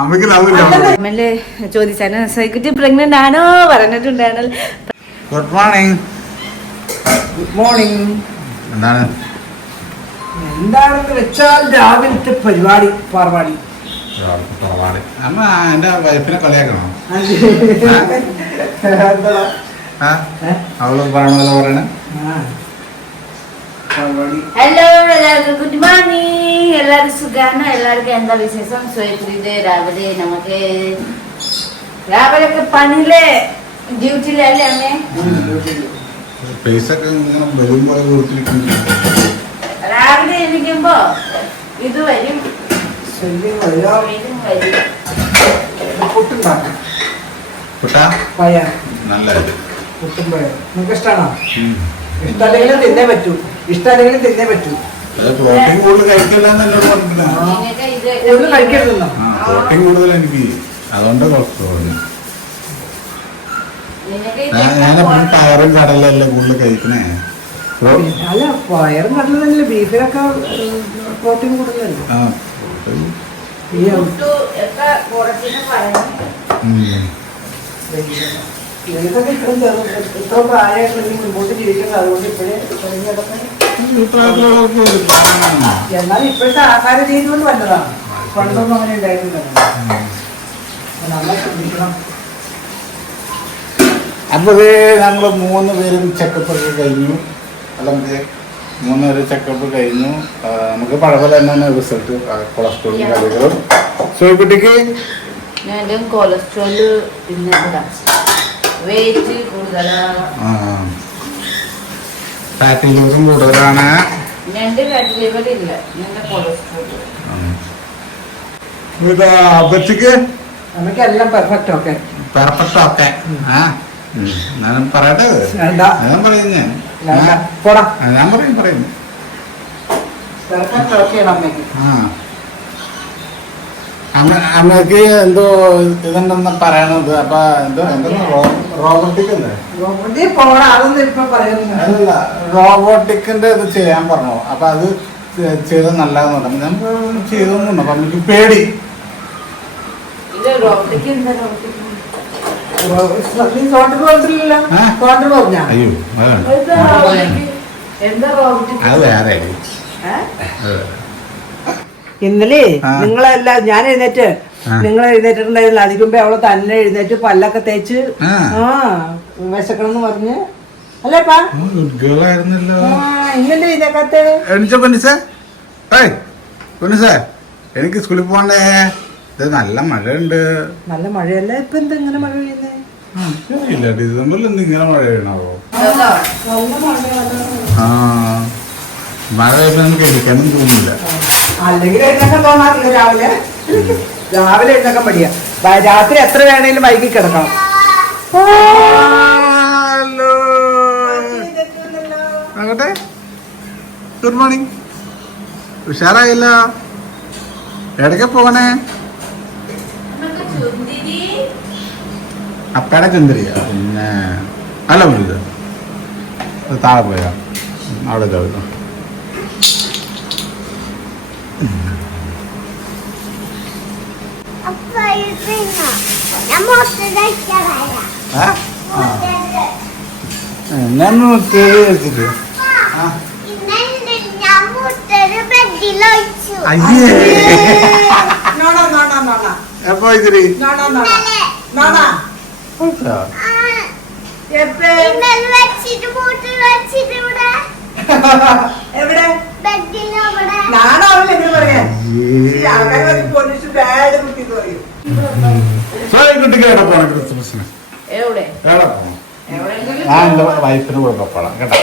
അമ്മയ്ക്ക് അമ്മല്ലേ ചോദിച്ചാണ് സൈക്കുട്ടി പ്രഗ്നന്റ് ആണോ? പറഞ്ഞിട്ടുണ്ടായിരുന്നല്ലോ. ഗുഡ് മോർണിംഗ് ഗുഡ് മോർണിംഗ് എന്താണ്? എന്താണെന്ന് വെച്ചാൽ രാവിലത്തെ പരിപാടി പാർവാടി. പരിപാടി അമ്മ എന്റെ വൈഫിനെ കളിയാക്കണോ? അവൾ പറയണേ പാർവാടി ഹലോ എല്ലാവർക്കും ഗുഡ് മോർണിംഗ് എല്ലാവരും സുഖാണ്. എല്ലാവർക്കും എന്താ വിശേഷം? സ്വയത്തിന്റെ രാവിലെ നമുക്ക് രാവിലെ ഒക്കെ പണിയിലെ ഡ്യൂട്ടിയിലല്ലേ അമ്മേ? പൈസ രാവിലെ എണീക്കുമ്പോ ഇത് വരും. നല്ലത്. പുട്ടും പയർ. നിങ്ങൾക്ക് ഇഷ്ടമാണോ ഇഷ്ടമല്ലെങ്കിലും തിന്നേ പറ്റൂ. ഇഷ്ടമല്ലെങ്കിലും തിന്നേ പറ്റൂ. പ്രോട്ടീൻ കൂടുതൽ കൂടുതൽ കഴിക്കരുതെന്നോ? കൂടുതൽ എനിക്ക് അതുകൊണ്ട് കൊളസ്ട്രോൾ നിങ്ങൾക്ക് ഞാനെപ്പോഴും ഇത് പയറും കടലല്ലേ കൂടുതൽ കഴിക്കണേ. അല്ല പയറും കടലല്ല ബീഫിനൊക്കെ പ്രോട്ടീൻ കൂടുതലല്ലേ? ഈ ഇത്രയും ഇത്ര പ്രായമായിട്ട് മുമ്പോട്ട് ജീവിക്കുന്നത് അതുകൊണ്ട് ഇപ്പോഴേ. എന്നാൽ ഇപ്പോഴത്തെ ആഹാര രീതി കൊണ്ട് വന്നതാണ്. പണ്ടൊന്നും അങ്ങനെ ഉണ്ടായിരുന്നില്ല. ശ്രദ്ധിക്കണം. ഇത് ഞങ്ങൾ മൂന്ന് പേരും ചെക്കപ്പ് ഒക്കെ കഴിഞ്ഞു. അല്ലെങ്കിൽ മൂന്ന് പേര് ചെക്കപ്പ് കഴിഞ്ഞു. നമുക്ക് പഴപോലെ തന്നെ റിസൾട്ട് കൊളസ്ട്രോളും കാര്യങ്ങളും. സോയ്ക്കുട്ടിക്ക്? ഞാൻ കൊളസ്ട്രോൾ പിന്നെ വെയിറ്റ് കൂടുതലാണ് ഫാറ്റി ലിവറും കൂടുതലാണ്. അപ്പച്ചിക്ക്? നമുക്ക് എല്ലാം പെർഫെക്റ്റ് ഓക്കെ പെർഫെക്റ്റ് ഒക്കെ ആ. ഞാൻ പറയട്ടെ. ഞാൻ പറയുന്നേ ഞാൻ. പറയും പറയും. പെർഫെക്റ്റ് അമ്മയ്ക്ക്. ആ. അമ്മയ്ക്ക് എന്തോ ഇതുണ്ടെന്ന് പറയണത്. അപ്പൊ എന്തോ അല്ലേ? റോബോട്ടിക്കിന്റെ ഇത് ചെയ്യാൻ പറഞ്ഞു. അപ്പൊ അത് ചെയ്ത് നല്ലതെന്ന് പറഞ്ഞു. ഞാൻ ചെയ്തൊന്നും അപ്പൊ അമ്മയ്ക്ക് പേടി. അയ്യോ അത് വേറെ? ഇന്നലെ. നിങ്ങളെല്ലാം ഞാൻ എഴുന്നേറ്റ്. നിങ്ങൾ എഴുന്നേറ്റിട്ടുണ്ടായിരുന്നില്ല. അതിന് അവളെ തന്നെ എഴുന്നേറ്റ് പല്ലൊക്കെ തേച്ച് ആ. ആ വിശക്കണം എന്ന് പറഞ്ഞ് അല്ലേപ്പാ ഇന്നലെ എഴുന്നേക്കാത്ത? എണിച്ച പൊന്നിസേ ഏയ് പൊന്നിസേ എനിക്ക് സ്കൂളിൽ പോകണ്ടേ? ഇത് നല്ല മഴയുണ്ട്. നല്ല മഴയല്ല? ഇപ്പൊ എന്താ ഇങ്ങനെ മഴ പെയ്യുന്നേ? ഇല്ല ഡിസംബറിൽ എന്ത് ഇങ്ങനെ മഴ പെയ്യണാവോ മഴയാണ് ആ മഴ പെയ്യുമ്പോൾ നമുക്ക് എടുക്കാനും തോന്നില്ല അല്ലെങ്കിൽ എഴുന്നേക്കാൻ തോന്നാറില്ല രാവിലെ. രാവിലെ എഴുന്നേക്കാൻ മടിയാ. രാത്രി എത്ര വേണേലും വൈകി കിടക്കണം. അങ്ങോട്ടെ ഗുഡ് മോർണിംഗ് ഉഷാറായില്ല? എടക്ക പോകണേ അപ്പയുടെ ചന്ദ്രിയ പിന്നെ. അല്ല വിളിച്ചത് താഴെ പോയാ. അവിടെ ഇരുന്നോ? ഞാൻ മുട്ട കഴിക്കാറായ. ഞാൻ കേറി വെച്ചിട്ട്. ഇന്നെന്ത് ഞാൻ മുട്ടയുടെ ബെഡിലൊഴിച്ചു. അയ്യേ എപ്പോ ഇവിടെ. എവിടെ. നാണാവില്ല എങ്ങനെ പറയാൻ വന്ന് പോലീസ് ബാഡ് കുട്ടി എന്ന് പറയും കുട്ടിക്ക് എവിടെ പോണം ക്രിസ്മസിന്? എവിടെ? എവിടെ പോണം? ഞാൻ എന്റെ വൈഫിന് കൊണ്ടുപോകണം കേട്ടോ.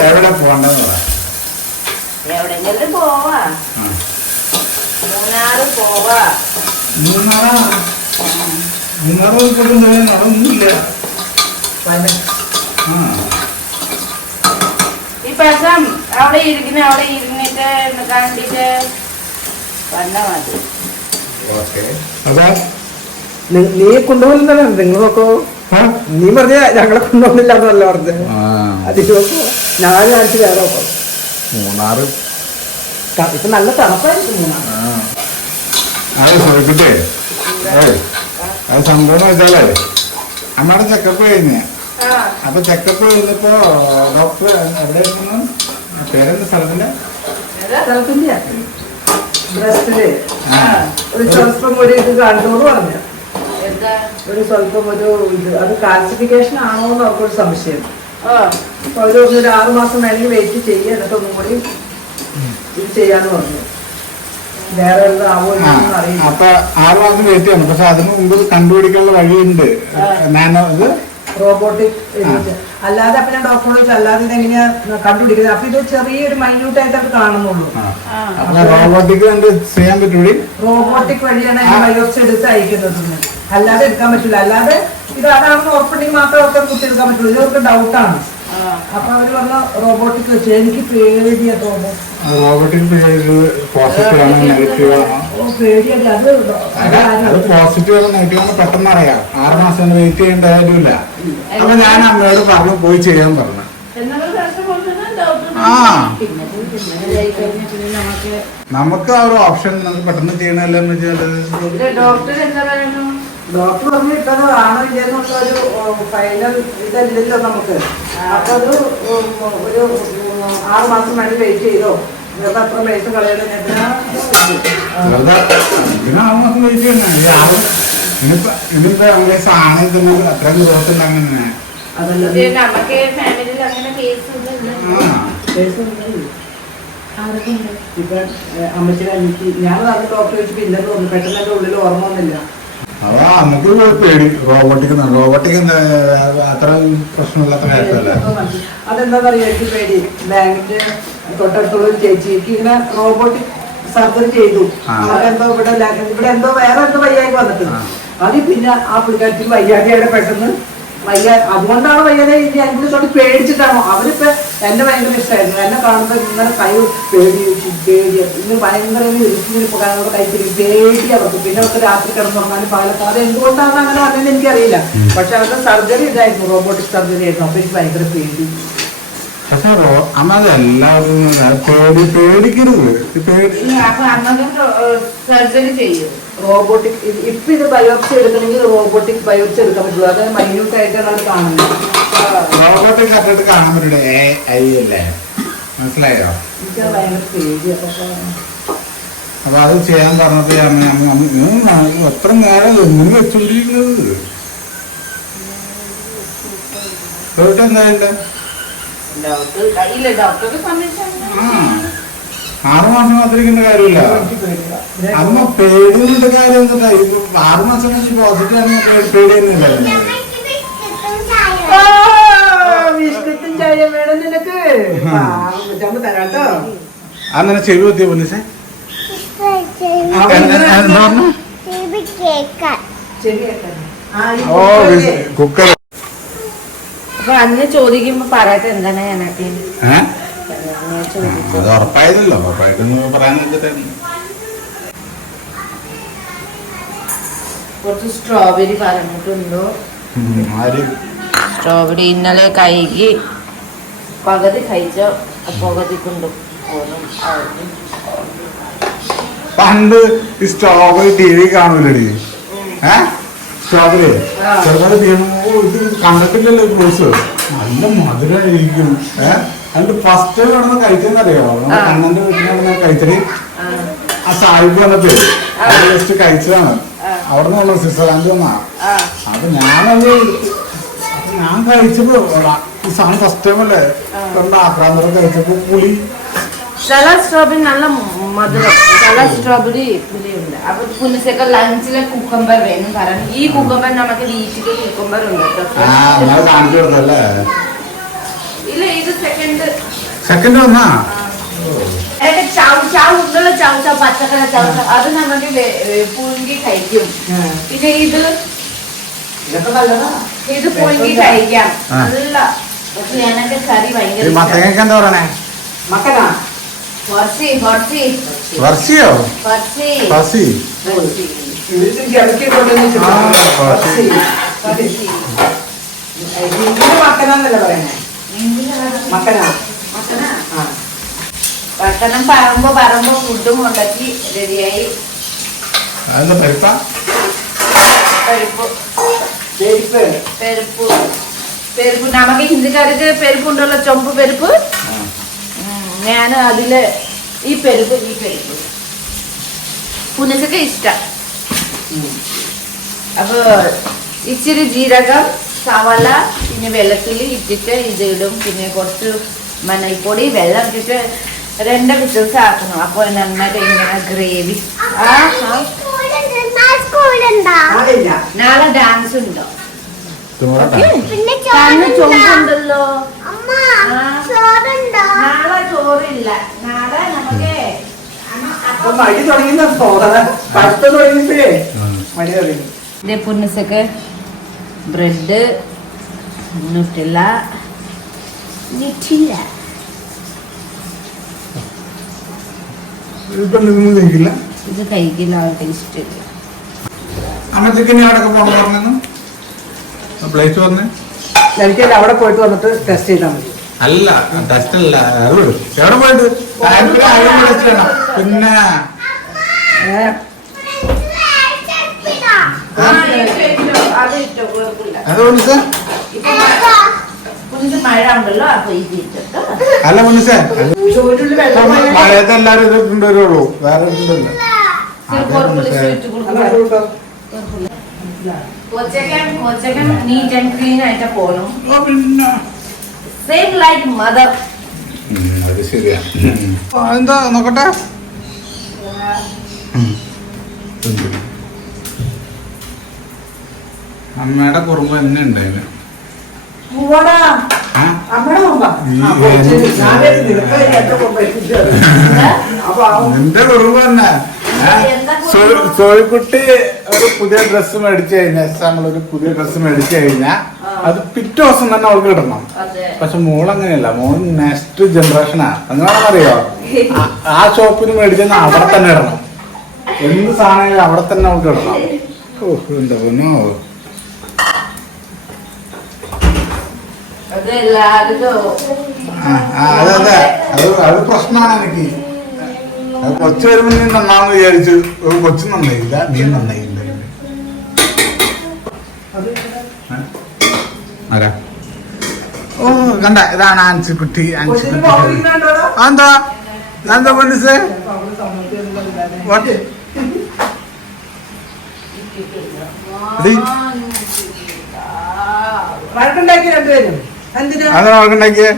എവിടെ പോകണ്ടെന്ന് പറ. എവിടെങ്കിലും പോവാ. മൂന്നാറ് പോവാ. മൂന്നാറാ? മൂന്നാറ് പോയിക്കൊണ്ട് അതൊന്നുമില്ല ആ. ഈ അവിടെ ഇരിക്കുന്ന അവിടെ ഇരുന്നിട്ട് കണ്ടിട്ട് വന്നാ മതി. നീ കൊണ്ടുപോകുന്നല്ലോ നിങ്ങൾ നോക്കോ. നീ പറഞ്ഞ ഞങ്ങളെ കൊണ്ടുപോകുന്നില്ല എന്നല്ല പറഞ്ഞത്. ആ. അതിന് നോക്കോ. ഞാൻ കാണിച്ചു വേറെ നോക്കാം. മൂന്നാറ്. ഇപ്പൊ നല്ല തണുപ്പായിരിക്കും അത് സംഭവം വെച്ചാലേ അമ്മയുടെ ചെക്കപ്പ് കഴിഞ്ഞ് അപ്പൊ ചെക്കപ്പ് ചെയ്തപ്പോ ഡോക്ടർ എവിടെയായിരുന്നു പേരെന്താ സ്ഥലത്തിന്റെ? സ്ഥലത്തിന്റെ. ബ്രസ്റ്റിൽ. ഒരു സ്വല്പം കൂടി ഇത് കണ്ടോന്ന് പറഞ്ഞു. എന്താ? ഒരു സ്വല്പം ഒരു ഇത്. അത് കാൽസിഫിക്കേഷൻ ആണോ എന്ന് അവർക്കൊരു സംശയം ഒരു ഒരു ആറു മാസം വേണമെങ്കിൽ വെയിറ്റ് ചെയ്യുക എന്നിട്ട് ഒന്നും കൂടി ഇത് ചെയ്യാന്ന് പറഞ്ഞു. അപ്പൊ ആറു മാസം വെയിറ്റ് ചെയ്യണം. പക്ഷെ അതിന് മുമ്പ് കണ്ടുപിടിക്കാനുള്ള വഴിയുണ്ട്. നാനോ ഇത് റോബോട്ടിക് അല്ലാതെ അപ്പൊ ഞാൻ ഡോക്ടറോട് ചോദിച്ചു അല്ലാതെ ഇത് എങ്ങനെയാ കണ്ടുപിടിക്കുന്നത്? അപ്പൊ ഇത് ചെറിയൊരു മൈന്യൂട്ട് ആയിട്ട് അത് കാണുന്നുള്ളൂ. റോബോട്ടിക് ചെയ്യാൻ പറ്റൂടി? റോബോട്ടിക് വഴിയാണ് ബയോപ്സി എടുത്ത് അയക്കുന്നത്. അല്ലാതെ എടുക്കാൻ പറ്റില്ല അല്ലാതെ ഇത് അതാണെന്ന് ഉറപ്പുണ്ടെങ്കിൽ മാത്രമേ കുത്തി എടുക്കാൻ പറ്റുള്ളൂ. ഇതൊക്കെ ഡൗട്ടാണ് അപ്പൊ അവർ പറഞ്ഞ റോബോട്ടിക് വെച്ച് എനിക്ക് പേടിയ റോബോട്ട് റോബോട്ടിക് പോസിറ്റീവ് ആണോ നെഗറ്റീവ് ആണോ ഓ പേടിയത് അത് അല്ല, അത് പോസിറ്റീവ് ആണോ നെഗറ്റീവ് ആണോ പെട്ടെന്ന് അറിയാം. ആറ് മാസം വെയിറ്റ് ചെയ്യേണ്ട കാര്യമില്ല. അപ്പൊ ഞാൻ അമ്മയോട് പറഞ്ഞു പോയി ചെയ്യാൻ പറഞ്ഞു. ആ. നമുക്ക് നമുക്ക് ആ ഒരു ഓപ്ഷൻ പെട്ടെന്ന് ചെയ്യണല്ലോ എന്ന് വെച്ചാൽ ഡോക്ടർ എന്താ പറയുന്നു? ഡോക്ടർ പറഞ്ഞു ഇട്ടത് ആണോ ഇല്ലെന്നുള്ള ഒരു ഫൈനൽ ഇതല്ലല്ലോ നമുക്ക്. അപ്പൊ അത് ഒരു ആറ് മാസം വേണ്ടി വെയിറ്റ് ചെയ്തോ? വെറുതെ അത്ര പൈസ കളയണം ഇപ്പൊ അമ്മച്ചിയുടെ അനിക്ക് ഞാൻ അത് ഡോക്ടറെ വെച്ച് പിന്നെ തോന്നുന്നു. പെട്ടെന്ന് എന്റെ ഉള്ളിൽ ഓർമ്മ വന്നില്ല. അതാ നമുക്ക് പേടി. റോബോട്ടിക് റോബോട്ടിക് അത്ര പ്രശ്നമില്ലാത്ത കാര്യമല്ല. അതെന്താ പറയാ എനിക്ക് പേടി. ബാങ്കിന്റെ തൊട്ടടുത്തുള്ള ചേച്ചിക്ക് ഇങ്ങനെ റോബോട്ടിക് സർജറി ചെയ്തു. അതെന്തോ ഇവിടെ ഇവിടെ എന്തോ വേറെ എന്തോ വയ്യായി വന്നിട്ട്. അത് പിന്നെ ആ പുള്ളിക്കാരത്തിക്ക് വയ്യാതെയുടെ പെട്ടെന്ന് വയ്യ അതുകൊണ്ടാണ് വയ്യാതെ ഞാൻ അതിനെ പേടിച്ചിട്ടാണോ? അവരിപ്പോ എന്നെ ഭയങ്കര ഇഷ്ടമായിരുന്നു എന്നെ കാണുമ്പോൾ ഇങ്ങനെ കൈ പേടി പേടിയ. ഇന്ന് ഭയങ്കര ഇരിക്കുന്ന കാരണം കഴിച്ചിട്ട് പേടി അവർക്ക്. പിന്നെ അവർക്ക് രാത്രി കിടന്നുറങ്ങാനും പാലത്ത് അത് എന്തുകൊണ്ടാണ് അങ്ങനെ പറഞ്ഞതെന്ന് എനിക്കറിയില്ല. പക്ഷെ അവരുടെ സർജറി ഇതായിരുന്നു റോബോട്ടിക് സർജറി ആയിരുന്നു. അപ്പൊ എനിക്ക് ഭയങ്കര പേടി. പക്ഷെ എല്ലാവരും പേടി പേടിക്കരുത്. സർജറി ചെയ്യും. റോബോട്ടിക് ഇപ്പൊ ഇത് ബയോപ്സി എടുക്കണമെങ്കിൽ റോബോട്ടിക് ബയോപ്സി എടുക്കാൻ പറ്റുള്ളൂ. അത് മൈന്യൂട്ട് ആയിട്ടാണ് അത് കാണുന്നത്. റോബോട്ടിക് കണ്ടിട്ട് കാണാൻ പറ്റൂടെ ഏ ഐ അല്ലേ? മനസ്സിലായോ? അപ്പൊ അത് ചെയ്യാൻ ന- എത്ര നേരം എങ്ങനെ വെച്ചോണ്ടിരിക്കുന്നത് എന്തായാലും ഡോക്ടർ ഇല്ല ഡോക്ടർക്ക് സമ്മതിച്ചാൽ ആ. ആറ് മാസം കാത്തിരിക്കേണ്ട കാര്യമില്ല. അമ്മ പേടിയുടെ കാര്യം എന്താ? ഇപ്പൊ ആറ് മാസം വെച്ച് പോസിറ്റീവ് ആണെങ്കിൽ പേടി തന്നെയല്ലേ ബിസ്ക്കറ്റും ചായ വേണം നിനക്ക്. തരാട്ടോ അങ്ങനെ ചെവി കുത്തിയ ഓ കുക്കർ അപ്പൊ അന്ന് ചോദിക്കുമ്പോ പറയട്ടെ എന്താണ് അത് ഉറപ്പായതല്ലോ. ഉറപ്പായിട്ടെന്ന് കുറച്ച് സ്ട്രോബെറി പറഞ്ഞിട്ടുണ്ടോ ആര്? സ്ട്രോബെറി ഇന്നലെ കഴുകി പകുതി കഴിച്ച പകുതി കൊണ്ട് പണ്ട് സ്ട്രോബെറി ടി വി കാണൂലടി. ഏ? സ്ട്രോബെറി ആ. ചെറുതായി വീണു. ഇത് കണ്ടിട്ടില്ലല്ലോ ഈ ഫ്രൂട്ട്സ് നല്ല മധുരമായിരിക്കും ഏ? അതിന്റെ ഫസ്റ്റ് കിടന്ന് കഴിച്ചെന്നറിയോ നമ്മുടെ ആ. കണ്ണന്റെ വീട്ടിൽ കിടന്ന് കഴിച്ചിട്ട് ആ. സാഹിബ് വന്നിട്ട് ജസ്റ്റ് കഴിച്ചതാണ്. അവിടെ നിന്നുള്ള സ്വിറ്റ്സർലാൻഡ് വന്നാ. അപ്പൊ ഞാനത് ഞാൻ കഴിച്ചപ്പോ ഈ സാധനം ഫസ്റ്റ് ടൈം അല്ലേ? കണ്ട ആക്രാന്തരം കഴിച്ചപ്പോ പുളി. ചില സ്ട്രോബെറി നല്ല മധുരം. ചില സ്ട്രോബെറി പുളിയുണ്ട്. അപ്പൊ പുലിസൊക്കെ ലഞ്ചിലെ കുക്കമ്പർ വേണം കാരണം ഈ കുക്കമ്പർ നമുക്ക് വീട്ടിൽ കുക്കമ്പർ ഉണ്ട് കാണിച്ചു കൊടുത്തല്ലേ ഇല്ല ഇത് സെക്കൻഡ് സെക്കൻഡ് വന്നാ? ചാവ് ചാവ് ഉണ്ടല്ലോ ചാവ് ചാവ് പച്ചക്കറി ചാവ് ചാവ് അത് നമുക്ക് പുഴുങ്ങി കഴിക്കും. പിന്നെ ഇത്? ഇതൊക്കെ നല്ലതാ. ഇത് പുഴുങ്ങി കഴിക്കാം. നല്ല പക്ഷെ എനിക്ക് കറി ഭയങ്കര മത്തങ്ങക്ക് എന്താ പറയണേ? മക്കനാ കൊണ്ടുവന്ന് ആ, കുറച്ച് ഹൊർസി ഹിന്ദിയിൽ മക്കനാന്നല്ലേ പറയണേ? മക്കനാ മക്കനാ ആ. ഭക്ഷണം പറമ്പോ പറമ്പോ ഫുഡും ഉണ്ടാക്കി റെഡിയായി. പരിപ്പ്? പരിപ്പാ. പരിപ്പ്. പെരുപ്പ്. പെരുപ്പ്. നമുക്ക് ഹിന്ദിക്കാർക്ക് പെരുപ്പുണ്ടല്ലോ. ചൊമ്പ് പെരുപ്പ്. ഞാൻ അതിൽ ഈ പെരുപ്പ് ഈ പെരുപ്പ്. പുനസൊക്കെ ഇഷ്ടം. അപ്പൊ ഇച്ചിരി ജീരകം സവാള പിന്നെ വെള്ളത്തിൽ ഇട്ടിട്ട് ഇത് ഇടും. പിന്നെ കുറച്ച് മണൽപ്പൊടി വെള്ളം ഇട്ടിട്ട് രണ്ട് വിസിൽസ് ആക്കണം. അപ്പോൾ നന്നായിട്ട് ഇങ്ങനെ ഗ്രേവി. ആ. നാളെ ഡാൻസ് ഉണ്ടോ? പിന്നെ ചോറുണ്ടല്ലോ. നാളെ ചോറില്ല. നാളെ നമുക്ക് മടി പഠിത്തം തുടങ്ങിയപ്പോഴേ മടി തുടങ്ങി. ബ്രെഡ് നുട്ടില്ല നെറ്റില്ല. ഇത് കഴിക്കില്ല അവർക്ക് ഇഷ്ടമില്ല അമ്മത്തേക്ക് തന്നെ അവിടെ പോകണം പറഞ്ഞു പ്ലേസ് വന്ന്? എനിക്കല്ല അവിടെ പോയിട്ട് വന്നിട്ട് ടെസ്റ്റ് ചെയ്താൽ മതി. അല്ല ടെസ്റ്റ് അല്ല എവിടെ പോയിട്ട് പിന്നെ ഏഹ് അത് ഇട്ടോ കുഴപ്പമില്ല അത് മുനിസേ ഇപ്പൊ പുനിത് മഴ ഉണ്ടല്ലോ അപ്പൊ ഇത് ഇട്ടോ അല്ല മുനിസേ മഴയത്ത് എല്ലാരും ഇത് കൊണ്ടുവരുള്ളൂ. വേറെ ഇട്ടുണ്ടല്ലോ നീറ്റ് ആൻഡ് ക്ലീൻ ആയിട്ട് പോകണം പിന്നെ. സെയിം ലൈക്ക് മദർ അത് ശരിയാ. എന്താ നോക്കട്ടെ. അമ്മയുടെ കുറുമ്പ് തന്നെ ഉണ്ടായില്ല നിന്റെ കുറുമ്പ് തന്നെ. സോയ്ക്കുട്ടി ഒരു പുതിയ ഡ്രസ്സ് മേടിച്ചു കഴിഞ്ഞാൽ എക്സാമ്പിൾ ഒരു പുതിയ ഡ്രസ്സ് മേടിച്ചു കഴിഞ്ഞാൽ അത് പിറ്റേ ദിവസം തന്നെ അവൾക്ക് ഇടണം. പക്ഷെ മോൾ അങ്ങനെയല്ല മോൾ നെക്സ്റ്റ് ജനറേഷനാ അങ്ങനെയാണെന്നറിയോ ആ- ഷോപ്പിന് മേടിച്ചാൽ അവിടെ തന്നെ ഇടണം. എന്ത് സാധനം അവിടെ തന്നെ അവൾക്ക് ഇടണം. ഓ എന്താ പൊന്നോ? അത്. അതെ അതെ പ്രശ്നമാണ് എനിക്ക്. കൊച്ചു വരുമ്പോ നീ നന്നാന്ന് വിചാരിച്ചു കൊച്ചു നന്നായില്ല നീ നന്നായില്ല? ആരാ? ഓ കണ്ട ഇതാണ് ആൻസിക്കുട്ടി കുട്ടി ആൻസിക്കുട്ടി എന്താ എന്താ പണ്ടിസ് അത് വഴക്കുണ്ടാക്കിയേ?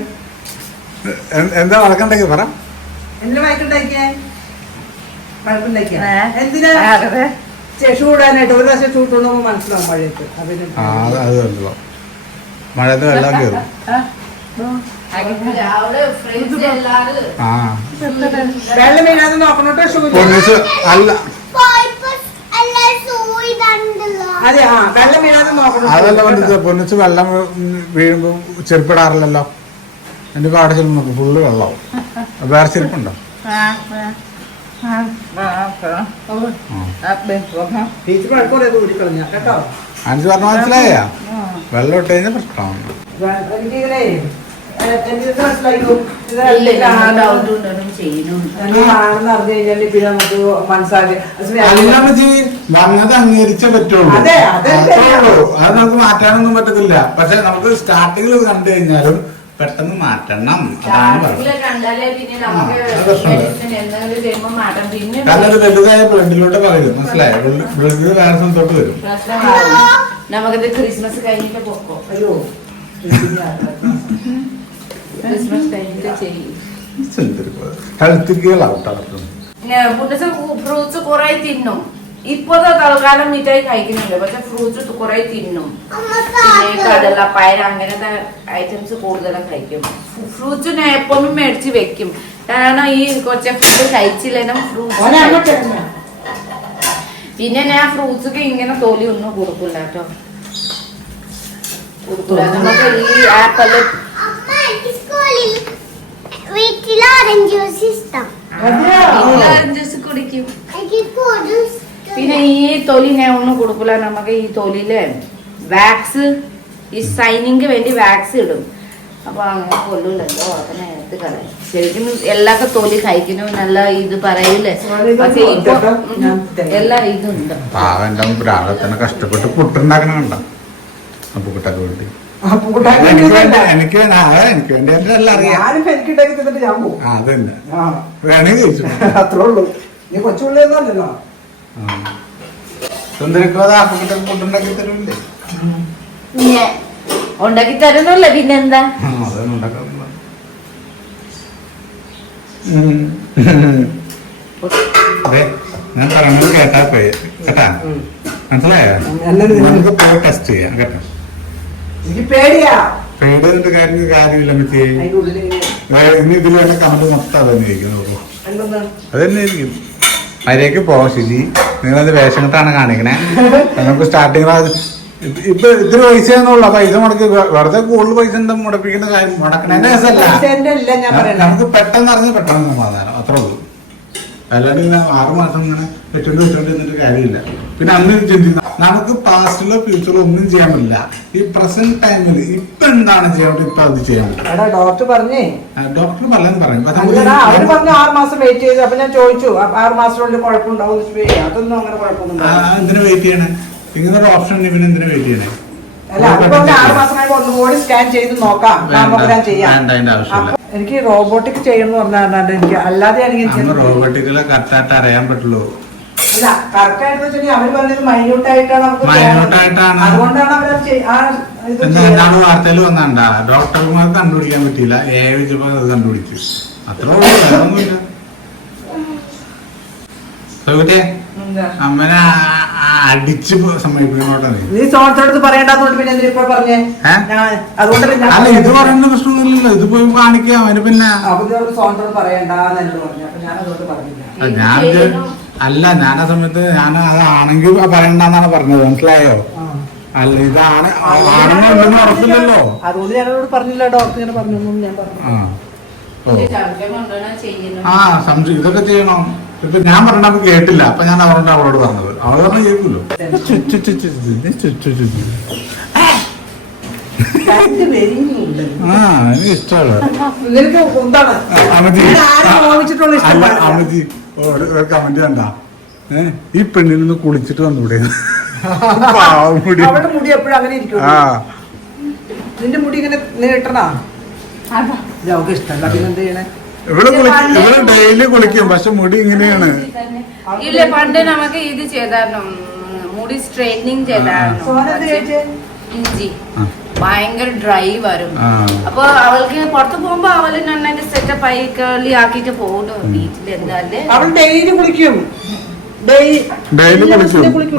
എന്താ വഴക്കുണ്ടാക്കിയ? പറ. എന്താ വഴക്കുണ്ടാക്കിയേ വഴക്കുണ്ടാക്കിയ ഏ? എന്തിനാ അതെ ചൂടാനായിട്ട് ഒരു പ്രാവശ്യം മനസ്സിലാവും മഴയത്ത് അതിന് മഴയത്ത് വെള്ളം കയറും. വെള്ളം വീഴാതെ നോക്കണോട്ടോ ഷൂ അല്ല. അതല്ല പൊന്നിസ് പൊന്നിച്ച് വെള്ളം വീഴുമ്പോ ചെരുപ്പിടാറില്ലല്ലോ. എന്റെ പാടെ ചെല്ലുമ്പോ നോക്കും ഫുള്ള് വെള്ളമാവും വേറെ ചെരുപ്പുണ്ടോ? പറഞ്ഞ മനസ്സിലായ? വെള്ളം ഇട്ട് കഴിഞ്ഞാൽ പ്രശ്നമാണ് വന്നത് അംഗീകരിച്ചേ പറ്റുള്ളൂ. അത് നമുക്ക് മാറ്റാനൊന്നും പറ്റത്തില്ല. പക്ഷെ നമുക്ക് സ്റ്റാർട്ടിങ്ങിൽ കണ്ടു കഴിഞ്ഞാലും പെട്ടെന്ന് മാറ്റണം. അതാണ് പറയുന്നത് കാരണം അത് വലുതായ ബ്ലഡിലോട്ട് പകരും മനസ്സിലായോ? ബ്ലഡ് വേറെ സ്ഥലത്തോട്ട് വരും. നമുക്കത് ക്രിസ്മസ് കഴിഞ്ഞിട്ട് പോക്കോ. അയ്യോ. ക്രിസ്മസ് കഴിഞ്ഞിട്ട് ചെയ്യും. ഹെൽത്ത് ഫ്രൂട്ട്സ് കുറെ തിന്നും. ഇപ്പോഴത്തെ തൽക്കാലം മിഠായി കഴിക്കുന്നുണ്ട് പക്ഷെ ഫ്രൂട്ട്സ് കുറെ തിന്നും. പിന്നെ കടല പയർ അങ്ങനത്തെ ഐറ്റംസ് കൂടുതലും കഴിക്കും. ഫ്രൂട്ട്സ് ഞാൻ എപ്പോഴും മേടിച്ച് വെക്കും. കാരണം ഈ കൊച്ച ഫുഡ് കഴിച്ചില്ലേനും ഫ്രൂട്ട്സ് പിന്നെ ഞാൻ ഫ്രൂട്ട്സ് ഇങ്ങനെ തോലി ഒന്നും കൊടുക്കില്ല കേട്ടോ. കൊടുക്കില്ല നമുക്ക് ഈ ആപ്പിൾ വീട്ടിൽ ഓറഞ്ച് ജ്യൂസ് ഇഷ്ടം. ജ്യൂസ് കുടിക്കും. പിന്നെ ഈ തൊലി ഞാൻ ഒന്നും കൊടുക്കില്ല നമുക്ക് ഈ തൊലിയിൽ വാക്സ് ഈ സൈനിങ് വേണ്ടി വാക്സ് ഇടും. അപ്പൊ അങ്ങനെ കൊല്ലൂലല്ലോ അപ്പൊ എടുത്ത് കളയും. ശരിക്കും എല്ലാക്കെ തൊലി കഴിക്കുന്നു നല്ല ഇത് പറയൂലേ? പക്ഷെ എല്ലാ ഇതുണ്ട് പാവന്റെ കഷ്ടപ്പെട്ട് പുട്ടുണ്ടാക്കണുണ്ട അപ്പുക്കുട്ടൊക്കെ വേണ്ടി എനിക്ക് വേണ്ടി എനിക്ക് വേണ്ടി. വേണ്ടി. എന്റെ എല്ലാം അറിയാം. അതന്നെ. വേണമെങ്കിൽ അത്രേ ഉള്ളൂ. നീ കൊച്ചുള്ളിയൊന്നുമല്ലല്ലോ ഉണ്ടാക്കി പിന്നെന്താ? അതൊന്നും ഞാൻ കേട്ടാ പോയി. കേട്ടാ? മനസ്സിലായോ? എന്നെ നമുക്ക് പോയി ടെസ്റ്റ് ചെയ്യാം കേട്ടോ. എനിക്ക് പേടിയാ. പേടിയിട്ട് കാര്യം കാര്യമില്ല ഇനി കമന്റ് മൊത്തം അത് തന്നെ അതന്നെ നോക്കൂ. എന്തെന്ന് അത് തന്നെ ആയിരിക്കും മര്യാദയ്ക്ക് പോ ശരി നിങ്ങളത് വേഷം കെട്ടാണ് കാണിക്കണേ? നമുക്ക് സ്റ്റാർട്ടിങ് ഇപ്പൊ ഇത്ര പൈസ എന്നുള്ള പൈസ മുടക്കി വെറുതെ കൂടുതൽ പൈസ എന്താ മുടപ്പിക്കുന്ന കാര്യം മുടക്കണേന്റെ കേസല്ല നമുക്ക് പെട്ടെന്ന് അറിഞ്ഞ് പെട്ടെന്ന് സമാധാനം. അത്രേ ഉള്ളൂ. അല്ലാണ്ട് ഇങ്ങനെ ആറു മാസം ഇങ്ങനെ വെച്ചോണ്ട് വെച്ചോണ്ട് നിന്നിട്ട് കാര്യമില്ല. പിന്നെ അന്ന് ചിന്തിക്കുന്ന നമുക്ക് പാസ്റ്റിലോ ഫ്യൂച്ചറിലോ ഒന്നും ചെയ്യാൻ പറ്റില്ല. ഈ പ്രസന്റ് ടൈമിൽ ഇപ്പൊ എന്താണ് ചെയ്യേണ്ടത് ഇപ്പൊ അത് ചെയ്യാൻ പറ്റും. ഡോക്ടർ പറഞ്ഞു. ഡോക്ടർ പറയും. അവർ പറഞ്ഞു ആറ് മാസം വെയിറ്റ് ചെയ്തു. അപ്പൊ ഞാൻ ചോദിച്ചു ആറ് മാസത്തിനുള്ളിൽ കുഴപ്പമുണ്ടാവും അതൊന്നും അങ്ങനെ കുഴപ്പമൊന്നും. എന്തിനു വെയിറ്റ് ചെയ്യണേ? ഇങ്ങനെ ഒരു ഓപ്ഷൻ പിന്നെ എന്തിനു വെയിറ്റ് ചെയ്യണേ? എനിക്ക് റോബോട്ടിക് ചെയ്യണം പറഞ്ഞാൽ എനിക്ക് അല്ലാതെ റോബോട്ടിക്കിലെ കറക്റ്റ് ആയിട്ട് റോബോട്ടിക്കലെ കറക്റ്റായിട്ട് അറിയാൻ പറ്റുള്ളൂ. അല്ല കറക്റ്റ് ആയിട്ട് അവർ പറഞ്ഞത് മൈന്യൂട്ടായിട്ടാണ് ആയിട്ടാണ്. അതുകൊണ്ടാണ് അവർ. എന്താണ് വാർത്തയിൽ വന്നാണ്ടാ ഡോക്ടർമാർക്ക് കണ്ടുപിടിക്കാൻ പറ്റിയില്ല. ഏ വെച്ചപ്പോ അത് കണ്ടുപിടിച്ചു. അത്ര അമ്മനെ അടിച്ചു സമ്മതിപ്പിക്കണോട്ടെ നീ. പിന്നെ എന്തിനാ പറഞ്ഞേ? ഏ? ഞാൻ അതുകൊണ്ടല്ലേ അല്ല ഇത് പറയേണ്ട പ്രശ്നമൊന്നുമില്ലല്ലോ. ഇത് പോയി കാണിക്കാം അവന് പിന്നെ പറയണ്ടെന്ന് എന്നോട് പറഞ്ഞു. അപ്പൊ ഞാൻ അതുകൊണ്ട് പറഞ്ഞില്ല. ഞാൻ അല്ല ഞാൻ ആ സമയത്ത് ഞാൻ അതാണെങ്കിൽ പറയണ്ടെന്നാണ് പറഞ്ഞത്. മനസ്സിലായോ? അല്ല ഇതാണ് ആണെന്ന് ഉറപ്പില്ലല്ലോ. അതുകൊണ്ട് ഞാനോട് പറഞ്ഞില്ല. ഡോക്ടർ ഇങ്ങനെ പറഞ്ഞു ഞാൻ പറഞ്ഞു ആ സംശയം. ഇതൊക്കെ ചെയ്യണം? ഇപ്പൊ ഞാൻ പറഞ്ഞ അവൾക്ക് കേട്ടില്ല. അപ്പൊ ഞാൻ അവളുടെ അവളോട് പറഞ്ഞത്. അവൾ പറഞ്ഞ കേൾക്കുമല്ലോ ആ എനിക്ക് ഇഷ്ടമാണ്. അമിതി. അല്ല അമിതി ഒരു കമന്റ് കണ്ട ഏ ഈ പെണ്ണിൽ നിന്ന് കുളിച്ചിട്ട് വന്നൂടെ? പാവം മുടി. മുടി എപ്പോഴും അങ്ങനെ ഇരിക്കും ആ. നിന്റെ മുടി ഇങ്ങനെ നീട്ടണ ഇത് അവൾക്ക് ഇഷ്ടമല്ല. പിന്നെ എന്ത് ചെയ്യണേ? ഇവിടെ കുളിക്കും ഇവിടെ ഡെയിലി കുളിക്കും പക്ഷെ മുടി ഇങ്ങനെയാണ്. ഇല്ല പണ്ട് നമുക്ക് ഇത് ചെയ്തായിരുന്നു. മുടി സ്ട്രെയിറ്റനിങ് ചെയ്തായിരുന്നു. ഇഞ്ചി. ഭയങ്കര ഡ്രൈ വരും. അപ്പൊ അവൾക്ക് പുറത്ത് പോകുമ്പോ അവൾ നന്നായിട്ട് സെറ്റപ്പ് ആയി കേളി ആക്കിട്ട് പോകുന്നു. വീട്ടിൽ എന്താല്ലേ അവൾ ഡെയിലി കുളിക്കും. ഡെയിലി Daily കുളിക്കും.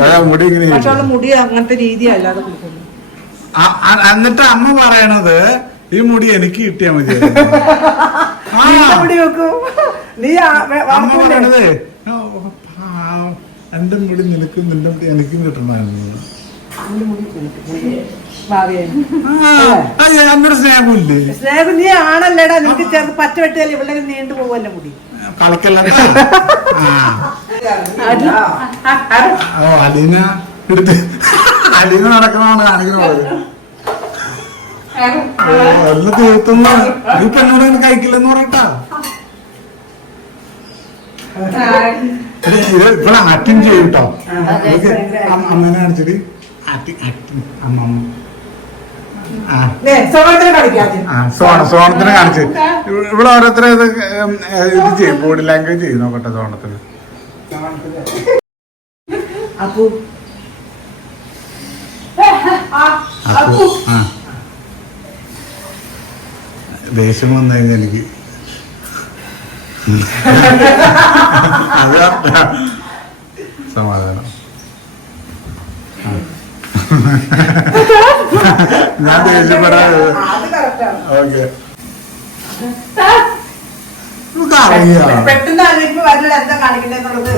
പക്ഷെ മുടി അങ്ങനത്തെ രീതി അല്ലാതെ കുളിക്കുന്നു എന്നിട്ട് അമ്മ പറയണത് ഈ മുടി എനിക്ക് കിട്ടിയാ മതി വെക്കും നീ അമ്മ? പറയണത്. എന്റെ മുടി നിനക്കും നിന്റെ മുടി എനിക്കും കിട്ടണമായിരുന്നു. എന്നോട് സ്നേഹമില്ലേ? സ്നേഹം നീ ആണല്ലേടാ. നിനക്ക് ചേർത്ത് പച്ച വെട്ടിയാൽ ഇവിടെ നീണ്ടു പോവല്ലേ മുടി? കളിക്കല്ലോ. അലീന എടുത്ത് അലീന നടക്കണമാണ് കാണിക്കുന്നത് എല്ലാം തീർത്തുന്ന ഈ പെണ്ണോട് അങ്ങനെ കഴിക്കില്ലെന്ന് പറയട്ടാ. ഇവിടെ ആക്ടിങ് ചെയ്യും കേട്ടോ. അമ്മനെ കാണിച്ചിട്ട് ആക്ടിങ് ആക്ടിങ് അമ്മ സോണത്തിനെ കാണിച്ച്. ഇവ- ഇവിടെ ഓരോരുത്തരെ ഇത് ഇത് ചെയ്യും. ബോഡി ലാംഗ്വേജ് ചെയ്ത് നോക്കട്ടെ സോണത്തിന് അപ്പൊ. ആ. ദേഷ്യം വന്നു കഴിഞ്ഞാൽ എനിക്ക് അത്. സമാധാനം. ഞാൻ ദേഷ്യപ്പെടാതെ ഓക്കെ പെട്ടെന്ന് വരില്ല എന്താ കാണിക്കണ്ടെന്നുള്ളത്.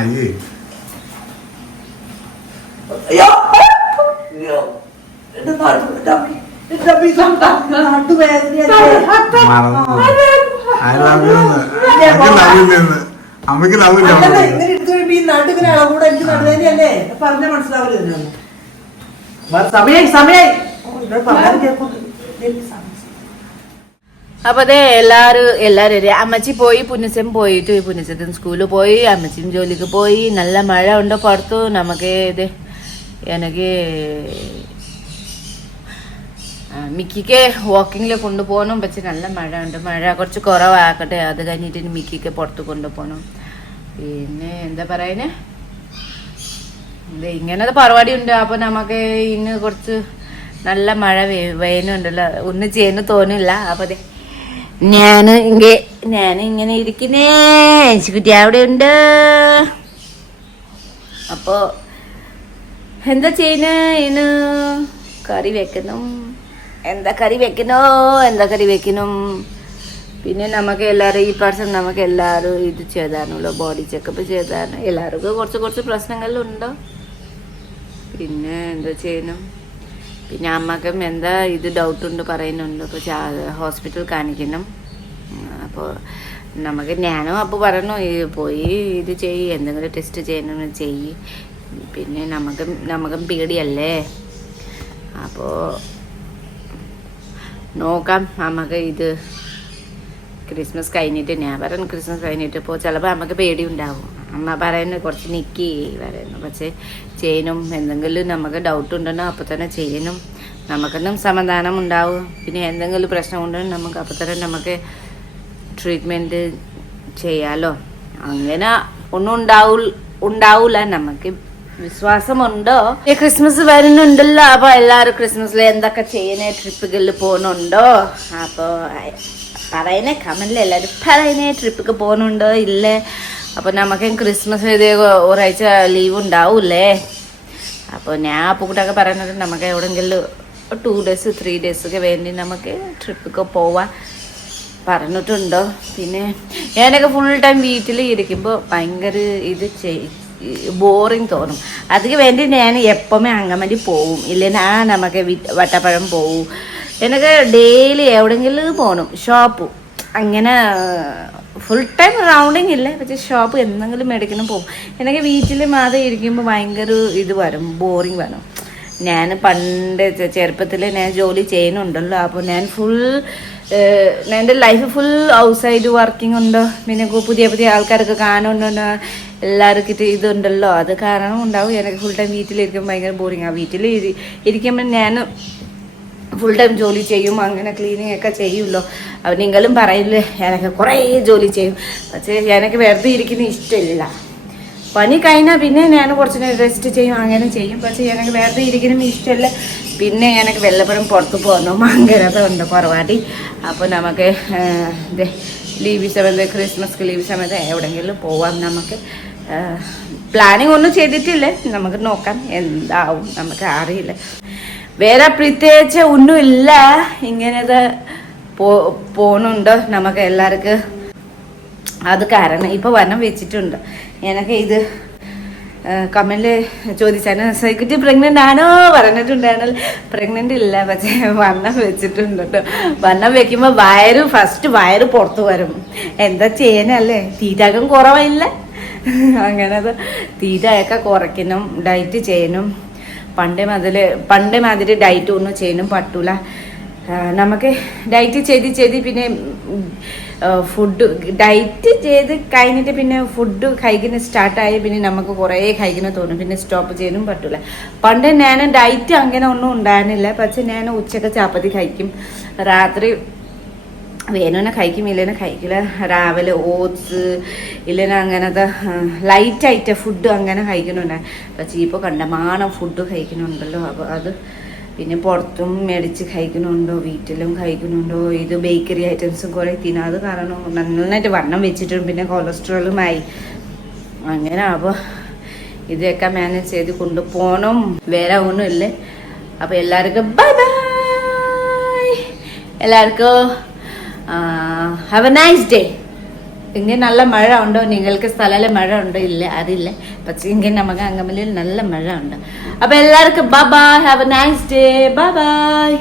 അയ്യേ അയ്യോ. അയ്യോ. എന്റെ എന്റെ അമ്മി എനിക്ക് ലവ് ഇല്ലെന്ന് അമ്മയ്ക്ക് ലവ് ഇല്ല ഇങ്ങനെ എടുത്ത് കഴിയുമ്പോ ഈ നടുവിന് അളകൂടെ എനിക്ക് നടുവേദനയല്ലേ പറഞ്ഞാൽ മനസ്സിലാവില്ല ഇതിനൊന്നും സമയായി സമയായി. ഓ, ഇവിടെ പറയാൻ കേൾക്കുന്നു. ഇല്ല, സമയം. അപ്പൊ അതെ എല്ലാരും എല്ലാരും അമ്മച്ചി പോയി പുനസം പോയിട്ട് പുനസത്തിന് സ്കൂളിൽ പോയി അമ്മച്ചിയും ജോലിക്ക് പോയി. നല്ല മഴ ഉണ്ട് പുറത്തു? നമുക്ക് ഇത് ആ, മിക്കിക്ക് വാക്കിങ്ങിൽ കൊണ്ടുപോകണം. പക്ഷെ നല്ല മഴ ഉണ്ട് മഴ കുറച്ച് കുറവാക്കട്ടെ അത് കഴിഞ്ഞിട്ട് മിക്കിക്ക് പുറത്ത് കൊണ്ടുപോകണം. പിന്നെ എന്താ പറയുന്നേ? ഇങ്ങനെ പരിപാടി ഉണ്ട് അപ്പൊ നമുക്ക് ഇന്ന് കുറച്ച് നല്ല മഴ വേ- പെയ്യുന്നുണ്ടല്ലോ ഒന്നും ചെയ്യുന്ന തോന്നില്ല. അപ്പൊ അതെ ഞാൻ ഇങ്ങ ഞാൻ ഇങ്ങനെ ഇരിക്കുന്നേ. കുട്ടി അവിടെ ഉണ്ട്. അപ്പോ എന്താ ചെയ്യുന്ന കറി വെക്കുന്നു. എന്താ കറി വെക്കണോ എന്താ കറി വെക്കണം പിന്നെ നമുക്ക് എല്ലാവരും ഈ പ്രാവശ്യം നമുക്ക് എല്ലാവരും ഇത് ചെയ്താണല്ലോ ബോഡി ചെക്കപ്പ് ചെയ്താണ് എല്ലാവർക്കും കുറച്ച് കുറച്ച് പ്രശ്നങ്ങളുണ്ടോ പിന്നെ എന്താ ചെയ്യണം? പിന്നെ അമ്മക്കും എന്താ ഇത് ഡൗട്ട് ഉണ്ട് പറയുന്നുണ്ട്. അപ്പോൾ ഹോസ്പിറ്റൽ കാണിക്കണം അപ്പോൾ നമുക്ക് ഞാനും അപ്പോൾ പറഞ്ഞു പോയി ഇത് ചെയ്യ് എന്തെങ്കിലും ടെസ്റ്റ് ചെയ്യണമെന്ന് ചെയ്യ്. പിന്നെ നമുക്ക് നമുക്കും പേടിയല്ലേ? അപ്പോൾ നോക്കാം നമുക്ക് ഇത് ക്രിസ്മസ് കഴിഞ്ഞിട്ട് ഞാൻ പറയുന്നു ക്രിസ്മസ് കഴിഞ്ഞിട്ട് ഇപ്പോൾ ചിലപ്പോൾ നമുക്ക് പേടി ഉണ്ടാവും അമ്മ പറയുന്നു കുറച്ച് നിൽക്കി പറയുന്നു. പക്ഷേ ചെയ്യണം എന്തെങ്കിലും നമുക്ക് ഡൗട്ട് ഉണ്ടെന്നോ അപ്പോൾ തന്നെ ചെയ്യണം നമുക്കൊന്നും സമാധാനം ഉണ്ടാവും. പിന്നെ എന്തെങ്കിലും പ്രശ്നം ഉണ്ടെങ്കിൽ നമുക്ക് അപ്പോൾ തന്നെ നമുക്ക് ട്രീറ്റ്മെന്റ് ചെയ്യാലോ. അങ്ങനെ ഒന്നും ഉണ്ടാവൂ ഉണ്ടാവൂല. നമുക്ക് വിശ്വാസമുണ്ടോ? ഈ ക്രിസ്മസ് വരുന്നുണ്ടല്ലോ. അപ്പൊ എല്ലാരും ക്രിസ്മസിൽ എന്തൊക്കെ ചെയ്യണേ ട്രിപ്പുകളിൽ പോകുന്നുണ്ടോ? അപ്പൊ പറയുന്നേ കമന്റിൽ എല്ലാരും പറയുന്നേ. ട്രിപ്പൊക്കെ പോകുന്നുണ്ടോ? ഇല്ലേ? അപ്പൊ നമുക്ക് ക്രിസ്മസ് ഇത് ഒരാഴ്ച ലീവ് ഉണ്ടാവൂലേ അപ്പോൾ ഞാൻ അപ്പൂട്ടൊക്കെ പറയുന്നത് നമുക്ക് എവിടെയെങ്കിലും ടു ഡേയ്സ് ത്രീ ഡേയ്സ് ഒക്കെ വേണ്ടി നമുക്ക് ട്രിപ്പൊക്കെ പോവാൻ പറഞ്ഞിട്ടുണ്ടോ? പിന്നെ ഞാനൊക്കെ ഫുൾ ടൈം വീട്ടിൽ ഇരിക്കുമ്പോൾ ഭയങ്കര ഇത് ബോറിങ് തോന്നും. അതിന് വേണ്ടി ഞാൻ എപ്പോഴും അങ്കമതി പോവും. ആ നമുക്ക് വട്ടപ്പഴം പോവും. എനിക്ക് ഡെയിലി എവിടെയെങ്കിലും പോകണം ഷോപ്പ്. അങ്ങനെ ഫുൾ ടൈം റൗണ്ടിങ് ഇല്ല. പക്ഷെ ഷോപ്പ് എന്തെങ്കിലും മേടിക്കണം പോകും എനിക്ക് വീട്ടിൽ മാത്രം ഇരിക്കുമ്പോൾ ഭയങ്കര ഇത് വരും. ബോറിങ് വരും. ഞാൻ പണ്ട് ചെറുപ്പത്തിൽ ഞാൻ ജോലി ചെയ്യുന്നുണ്ടല്ലോ. അപ്പോൾ ഞാൻ ഫുൾ എന്റെ ലൈഫ് ഫുൾ ഔട്ട്സൈഡ് വർക്കിംഗ് ഉണ്ട്. പിന്നെ പുതിയ പുതിയ ആൾക്കാരൊക്കെ കാണുന്നുണ്ട്. എല്ലാവർക്കും ഇത് ഇതുണ്ടല്ലോ അത് കാരണം ഉണ്ടാവും. എനിക്ക് ഫുൾ ടൈം വീട്ടിലിരിക്കുമ്പോൾ ഭയങ്കര ബോറിങ് ആ. വീട്ടിൽ ഇരിക്കുമ്പോൾ ഞാൻ ഫുൾ ടൈം ജോലി ചെയ്യും. അങ്ങനെ ക്ലീനിങ് ഒക്കെ ചെയ്യുമല്ലോ അവർ നിങ്ങളും പറയില്ലേ എനിക്ക് കുറേ ജോലി ചെയ്യും. പക്ഷേ എനിക്ക് വെറുതെ ഇരിക്കുന്ന ഇഷ്ടമില്ല. പണി കഴിഞ്ഞാൽ പിന്നെ ഞാൻ കുറച്ച് നേരം റെസ്റ്റ് ചെയ്യും അങ്ങനെ ചെയ്യും. പക്ഷേ എനിക്ക് വെറുതെ ഇരിക്കുന്ന ഇഷ്ടമില്ല. പിന്നെ എനിക്ക് വെള്ളപ്പുറം പുറത്ത് പോകുന്നു. ഭയങ്കരത ഉണ്ട് കുറവാടി. അപ്പോൾ നമുക്ക് ലീവ് സമയത്ത് ക്രിസ്മസ് ലീവ് സമയത്ത് എവിടെയെങ്കിലും പോവാം നമുക്ക്. പ്ലാനിങ് ഒന്നും ചെയ്തിട്ടില്ല. നമുക്ക് നോക്കാം എന്താവും. നമുക്ക് അറിയില്ല. വേറെ പ്രത്യേകിച്ച് ഒന്നുമില്ല ഇല്ല. പോ പോണുണ്ട് നമുക്ക് എല്ലാവർക്കും? അത് കാരണം ഇപ്പൊ വരണം വെച്ചിട്ടുണ്ട്. എനിക്ക് ഇത് കമൽ ചോദിച്ചാണ് സെക്യൂരിറ്റി പ്രഗ്നന്റ് ആണോ? പറഞ്ഞിട്ടുണ്ടായിരുന്നല്ലോ. പ്രഗ്നന്റ് ഇല്ല പക്ഷേ വണ്ണം വെച്ചിട്ടുണ്ട് കേട്ടോ വണ്ണം വെക്കുമ്പോൾ വയറ് ഫസ്റ്റ് വയറ് പുറത്ത് വരും. എന്താ ചെയ്യാനല്ലേ തീറ്റാക്കം കുറവില്ല. അങ്ങനത് തീരയൊക്കെ കുറയ്ക്കണം ഡയറ്റ് ചെയ്യണം പണ്ടേ മുതൽ പണ്ടേ മാതിരി ഡയറ്റ് ഒന്നും ചെയ്യാനും പറ്റൂല. നമുക്ക് ഡയറ്റ് ചെയ്ത് ചെയ്ത് പിന്നെ ഫുഡ് ഡയറ്റ് ചെയ്ത് കഴിഞ്ഞിട്ട് പിന്നെ ഫുഡ് കഴിക്കുന്ന സ്റ്റാർട്ടായി പിന്നെ നമുക്ക് കുറേ കഴിക്കുന്ന തോന്നും. പിന്നെ സ്റ്റോപ്പ് ചെയ്യാനും പറ്റൂല. പണ്ട് ഞാൻ ഡയറ്റ് അങ്ങനെ ഒന്നും ഉണ്ടായിരുന്നില്ല. പക്ഷെ ഞാൻ ഉച്ചയ്ക്ക് ചപ്പാത്തി കഴിക്കും. രാത്രി വേണോനെ കഴിക്കും ഇല്ലേനെ കഴിക്കില്ല രാവിലെ ഓട്സ് ഇല്ലേനെ അങ്ങനത്തെ ലൈറ്റ് ആയിട്ട് ഫുഡ് അങ്ങനെ കഴിക്കണുണ്ട്. പക്ഷേ ഇപ്പോൾ കണ്ടമാനം ഫുഡ് കഴിക്കണുണ്ടല്ലോ. അപ്പോൾ അത് പിന്നെ പുറത്തും മേടിച്ച് കഴിക്കുന്നുണ്ടോ വീട്ടിലും കഴിക്കുന്നുണ്ടോ ഇത് ബേക്കറി ഐറ്റംസും കുറേ തിന്നാ. അത് കാരണം നന്നായിട്ട് വണ്ണം വെച്ചിട്ടും പിന്നെ കൊളസ്ട്രോളുമായി അങ്ങനെ അപ്പോൾ ഇതൊക്കെ മാനേജ് ചെയ്ത് കൊണ്ടുപോകണം വേറെ ഒന്നും ഇല്ലേ അപ്പോൾ എല്ലാവർക്കും ബൈ ബൈ എല്ലാവർക്കും ഹാവ് എ നൈസ് ഡേ ഇങ്ങനെ നല്ല മഴ ഉണ്ടോ? നിങ്ങൾക്ക് സ്ഥലത്തിലെ മഴ ഉണ്ടോ? ഇല്ല അറിയില്ല. പക്ഷെ ഇങ്ങനെ നമുക്ക് അങ്കമലിൽ നല്ല മഴ ഉണ്ട്. അപ്പൊ എല്ലാവർക്കും bye bye have a nice day bye bye